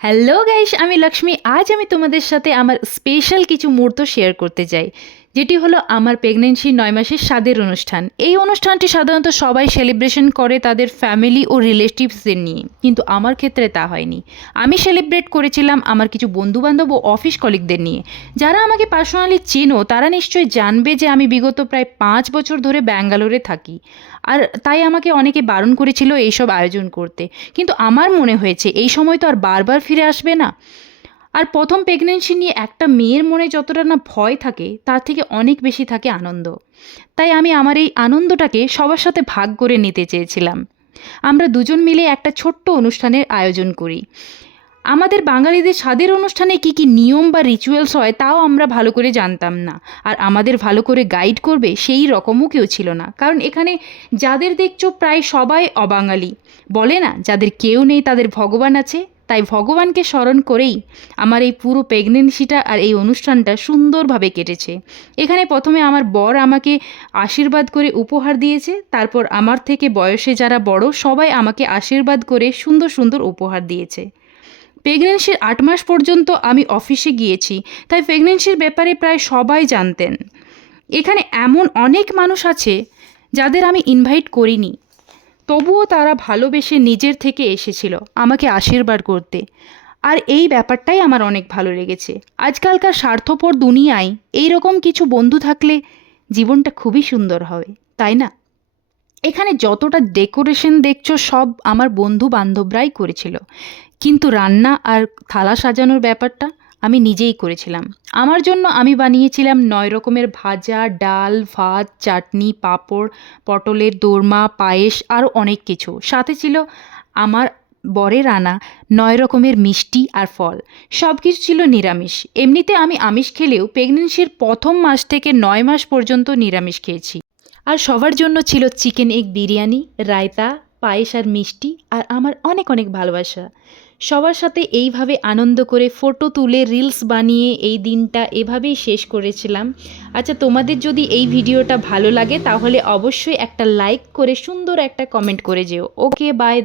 Hello guys, আমি লক্ষ্মী। আজ আমি তোমাদের সাথে আমার স্পেশাল কিছু মুহূর্ত শেয়ার করতে চাই, যেটি হলো আমার প্রেগনেন্সির ৯ মাসের স্বাদের অনুষ্ঠান। এই অনুষ্ঠানটি সাধারণত সবাই সেলিব্রেশন করে তাদের ফ্যামিলি ও রিলেটিভসদের নিয়ে, কিন্তু আমার ক্ষেত্রে তা হয়নি। আমি সেলিব্রেট করেছিলাম আমার কিছু বন্ধুবান্ধব ও অফিস কলিগদের নিয়ে। যারা আমাকে পার্সোনালি চেনো তারা নিশ্চয়ই জানবে যে আমি বিগত প্রায় ৫ বছর ধরে ব্যাঙ্গালোরে থাকি, আর তাই আমাকে অনেকে বারণ করেছিল এইসব আয়োজন করতে। কিন্তু আমার মনে হয়েছে এই সময় তো আর বারবার ফিরে আসবে না। আর প্রথম প্রেগনেন্সি নিয়ে একটা মেয়ের মনে যতটা না ভয় থাকে তার থেকে অনেক বেশি থাকে আনন্দ। তাই আমি আমার এই আনন্দটাকে সবার সাথে ভাগ করে নিতে চেয়েছিলাম। আমরা দুজন মিলে একটা ছোট্ট অনুষ্ঠানের আয়োজন করি। আমাদের বাঙালিদের স্বাদের অনুষ্ঠানে কী কী নিয়ম বা রিচুয়ালস হয় তাও আমরা ভালো করে জানতাম না। আর আমাদের ভালো করে গাইড করবে সেই রকমও কেউ ছিল না, কারণ এখানে যাদের দেখছো প্রায় সবাই অবাঙালি। বলে না, যাদের কেউ নেই তাদের ভগবান আছে। তাই ভগবানকে স্মরণ করেই আমার এই পুরো প্রেগনেন্সিটা আর এই অনুষ্ঠানটা সুন্দরভাবে কেটেছে। এখানে প্রথমে আমার বর আমাকে আশীর্বাদ করে উপহার দিয়েছে, তারপর আমার থেকে বয়সে যারা বড় সবাই আমাকে আশীর্বাদ করে সুন্দর সুন্দর উপহার দিয়েছে। প্রেগনেন্সির ৮ মাস পর্যন্ত আমি অফিসে গিয়েছি, তাই প্রেগনেন্সির ব্যাপারে প্রায় সবাই জানতেন। এখানে এমন অনেক মানুষ আছে যাদের আমি ইনভাইট করিনি, তবুও তারা ভালোবেসে নিজের থেকে এসেছিল আমাকে আশীর্বাদ করতে। আর এই ব্যাপারটাই আমার অনেক ভালো লেগেছে। আজকালকার স্বার্থপর দুনিয়ায় এই রকম কিছু বন্ধু থাকলে জীবনটা খুবই সুন্দর হবে, তাই না? এখানে যতটা ডেকোরেশন দেখছো সব আমার বন্ধু বান্ধবরাই করেছিল, কিন্তু রান্না আর থালা সাজানোর ব্যাপারটা আমি নিজেই করেছিলাম। আমার জন্য আমি বানিয়েছিলাম ৯ রকমের ভাজা, ডাল, ভাত, চাটনি, পাঁপড়, পটলের দোরমা, পায়েস আরও অনেক কিছু। সাথে ছিল আমার বরের আনা ৯ রকমের মিষ্টি আর ফল। সব কিছু ছিল নিরামিষ। এমনিতে আমি আমিষ খেলেও প্রেগনেন্সির প্রথম মাস থেকে ৯ মাস পর্যন্ত নিরামিষ খেয়েছি। আর সবার জন্য ছিল চিকেন এগ বিরিয়ানি, রায়তা, পায়েস আর মিষ্টি, আর আমার অনেক অনেক ভালোবাসা। সবার সাথে এইভাবে আনন্দ করে ফটো তুলে রিলস বানিয়ে এই দিনটা এভাবেই শেষ করেছিলাম। আচ্ছা, তোমাদের যদি এই ভিডিওটা ভালো লাগে তাহলে অবশ্যই একটা লাইক করে সুন্দর একটা কমেন্ট করে যেও। ওকে, বাই।